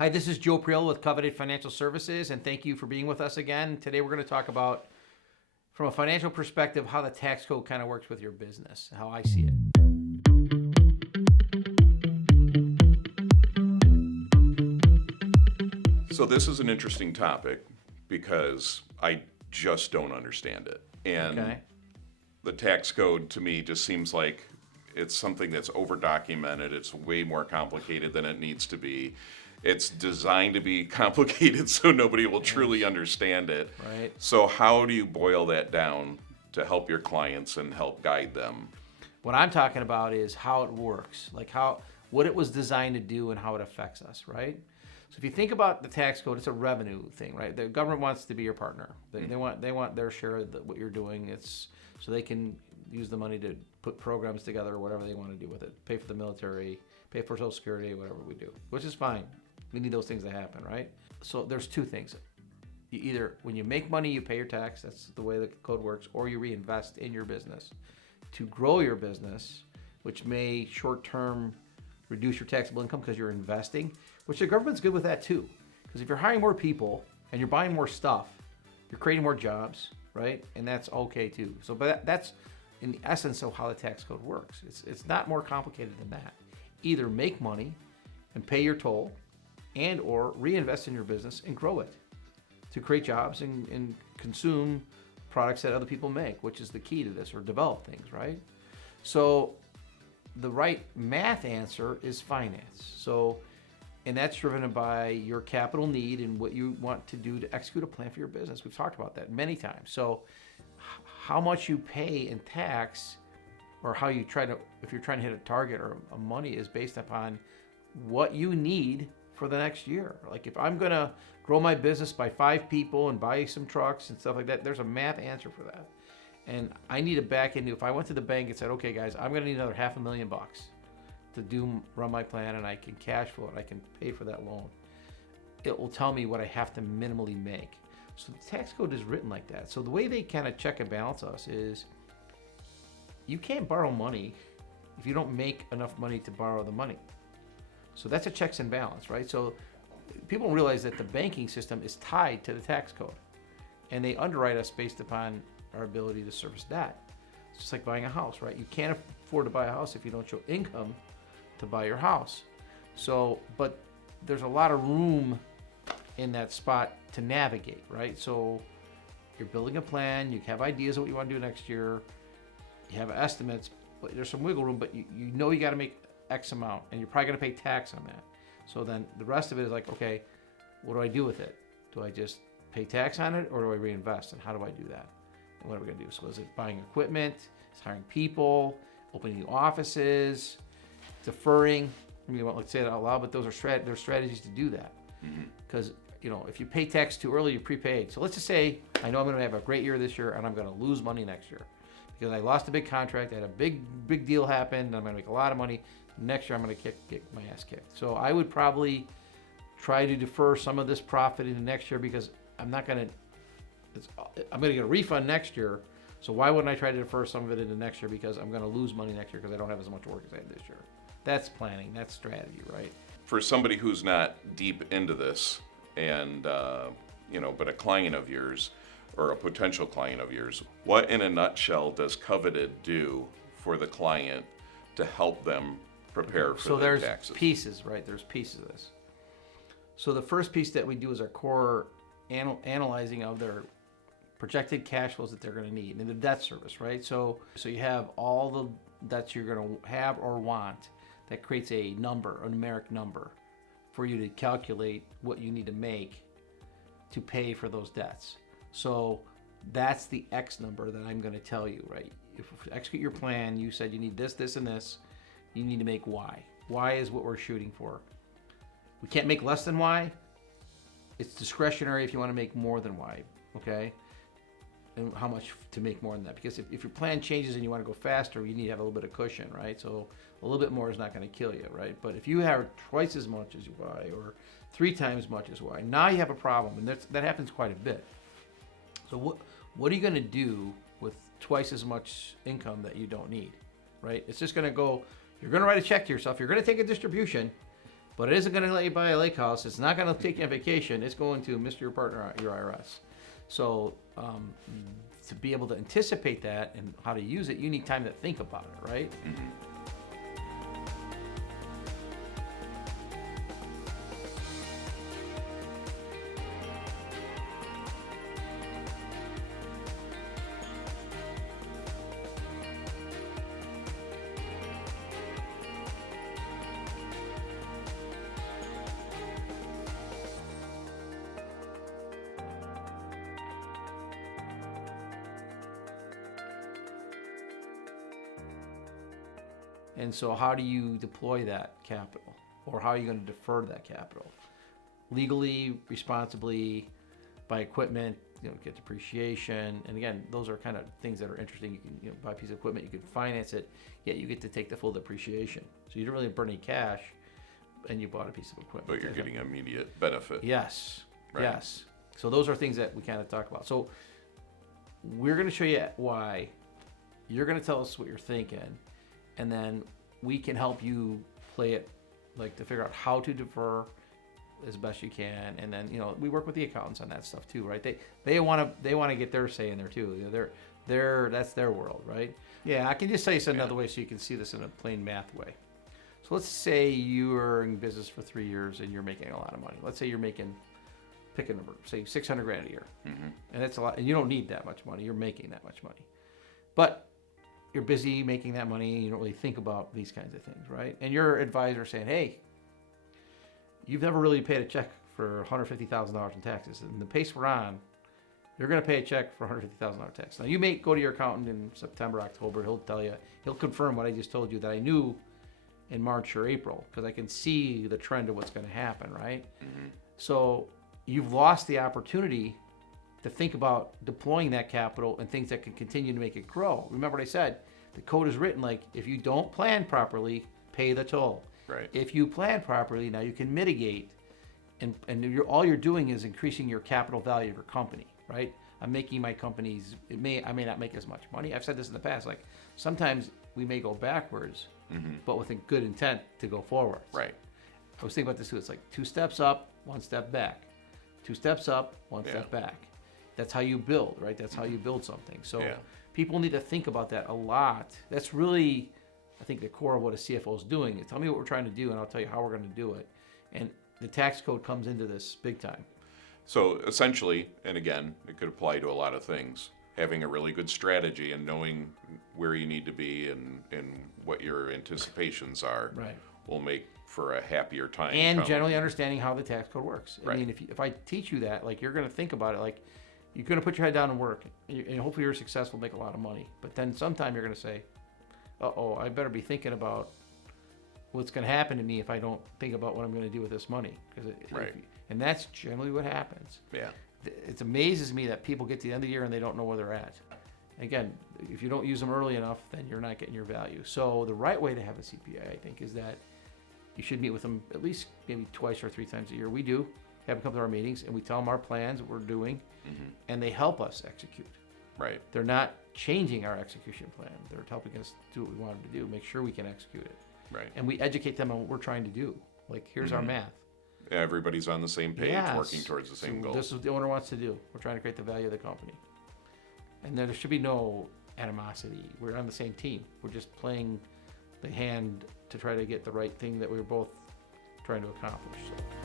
Hi, this is Joe Priel with Coveted Financial Services, and thank you for being with us again. Today we're going to talk about, from a financial perspective, how the tax code kind of works with your business, how I see it. So this is an interesting topic because I just don't understand it. And Okay. the tax code to me just seems like it's something that's over-documented. It's way more complicated than it needs to be. It's designed to be complicated so nobody will truly understand it. Right. So how do you boil that down to help your clients and help guide them? What I'm talking about is how it works, like what it was designed to do and how it affects us, right? So if you think about the tax code, it's a revenue thing, right? The government wants to be your partner. They want their share of what you're doing. It's so they can use the money to put programs together or whatever they want to do with it. Pay for the military, pay for Social Security, whatever we do, which is fine. We need those things to happen, right? So there's two things. You either, when you make money, you pay your tax. That's the way the code works, or you reinvest in your business to grow your business, which may short-term reduce your taxable income because you're investing, which the government's good with that too. Because if you're hiring more people and you're buying more stuff, you're creating more jobs, right? And that's okay too. So, but that's in the essence of how the tax code works. It's not more complicated than that. Either make money and pay your toll, and or reinvest in your business and grow it to create jobs and consume products that other people make, which is the key to this, or develop things, right? So the right math answer is finance. So, and that's driven by your capital need and what you want to do to execute a plan for your business. We've talked about that many times. So how much you pay in tax, or how you try to, if you're trying to hit a target or a money, is based upon what you need for the next year. Like if I'm gonna grow my business by 5 people and buy some trucks and stuff like that, there's a math answer for that. And I need to back into, if I went to the bank and said, okay guys, I'm gonna need another $500,000 to run my plan, and I can cash flow it, I can pay for that loan. It will tell me what I have to minimally make. So the tax code is written like that. So the way they kind of check and balance us is, you can't borrow money if you don't make enough money to borrow the money. So that's a checks and balance, right? So people don't realize that the banking system is tied to the tax code, and they underwrite us based upon our ability to service debt. It's just like buying a house, right? You can't afford to buy a house if you don't show income to buy your house. So, but there's a lot of room in that spot to navigate, right? So you're building a plan, you have ideas of what you want to do next year, you have estimates, but there's some wiggle room, but you know you got to make X amount, and you're probably going to pay tax on that. So then the rest of it is like, okay, what do I do with it? Do I just pay tax on it, or do I reinvest? And how do I do that? And what are we going to do? So is it buying equipment? Is hiring people? Opening new offices? Deferring? I mean, I won't say it out loud, but those are there's strategies to do that. Because if you pay tax too early, you're prepaid. So let's just say I know I'm going to have a great year this year, and I'm going to lose money next year because I lost a big contract. I had a big deal happen, and I'm going to make a lot of money. Next year, I'm going to get my ass kicked. So I would probably try to defer some of this profit into next year, because I'm going to get a refund next year. So why wouldn't I try to defer some of it into next year? Because I'm going to lose money next year because I don't have as much work as I had this year. That's planning. That's strategy, right? For somebody who's not deep into this, and but a client of yours or a potential client of yours, what in a nutshell does Coveted do for the client to help them prepare for their taxes? So there's pieces, right? There's pieces of this. So the first piece that we do is our core analyzing of their projected cash flows that they're going to need, and the debt service, right? So you have all the debts you're going to have or want. That creates a number, a numeric number, for you to calculate what you need to make to pay for those debts. So that's the X number that I'm going to tell you, right? If you execute your plan, you said you need this, this, and this. You need to make Y. Y is what we're shooting for. We can't make less than Y. It's discretionary if you want to make more than Y, okay? And how much to make more than that. Because if your plan changes and you want to go faster, you need to have a little bit of cushion, right? So a little bit more is not going to kill you, right? But if you have twice as much as Y, or 3 times as much as Y, now you have a problem, and that happens quite a bit. So what are you going to do with twice as much income that you don't need, right? It's just going to go, you're going to write a check to yourself, you're going to take a distribution, But it isn't going to let you buy a lake house. It's not going to take you on vacation. It's going to Mr. Your Partner, your IRS. So to be able to anticipate that and how to use it, you need time to think about it, right? Mm-hmm. And so how do you deploy that capital? Or how are you going to defer that capital? Legally, responsibly, buy equipment, get depreciation. And again, those are kind of things that are interesting. You can buy a piece of equipment, you can finance it, yet you get to take the full depreciation. So you didn't really burn any cash, and you bought a piece of equipment. But you're getting immediate benefit. Yes, Right. yes. So those are things that we kind of talk about. So we're going to show you why. You're going to tell us what you're thinking, and then we can help you play it, like to figure out how to defer as best you can. And then we work with the accountants on that stuff too, right? They want to get their say in there too. That's their world, right? Yeah, I can just say this another way so you can see this in a plain math way. So let's say you are in business for 3 years and you're making a lot of money. Let's say you're making, pick a number, say $600,000 a year, and that's a lot. And you don't need that much money. You're making that much money, but you're busy making that money. You don't really think about these kinds of things, right? And your advisor saying, "Hey, you've never really paid a check for $150,000 in taxes. And the pace we're on, you're going to pay a check for $150,000 tax." Now, you may go to your accountant in September, October. He'll confirm what I just told you that I knew in March or April, because I can see the trend of what's going to happen, right? So you've lost the opportunity to think about deploying that capital and things that can continue to make it grow. Remember what I said? The code is written like, if you don't plan properly, pay the toll. Right. If you plan properly, now you can mitigate, and all you're doing is increasing your capital value of your company, right? I'm making my companies, I may not make as much money. I've said this in the past, like sometimes we may go backwards, but with a good intent to go forward. Right. I was thinking about this too. It's like 2 steps up, 1 step back. 2 steps up, 1 step back. That's how you build, right? That's how you build something. So people need to think about that a lot. That's really, I think, the core of what a CFO is doing. Is tell me what we're trying to do, and I'll tell you how we're going to do it. And the tax code comes into this big time. So essentially, and again, it could apply to a lot of things, having a really good strategy and knowing where you need to be and what your anticipations are will make for a happier time. And generally understanding how the tax code works. I Right. mean, if I teach you that, like, you're going to think about it like, you're going to put your head down and work, and hopefully you're successful, make a lot of money. But then sometime you're going to say, uh-oh, I better be thinking about what's going to happen to me if I don't think about what I'm going to do with this money. And that's generally what happens. Yeah. It amazes me that people get to the end of the year and they don't know where they're at. Again, if you don't use them early enough, then you're not getting your value. So the right way to have a CPA, I think, is that you should meet with them at least maybe 2 or 3 times a year. We do have them come to our meetings, and we tell them our plans, what we're doing, and they help us execute. Right. They're not changing our execution plan. They're helping us do what we want them to do, make sure we can execute it. Right. And we educate them on what we're trying to do. Like, here's our math. Everybody's on the same page, working towards the same goal. This is what the owner wants to do. We're trying to create the value of the company. And there should be no animosity. We're on the same team. We're just playing the hand to try to get the right thing that we're both trying to accomplish. So.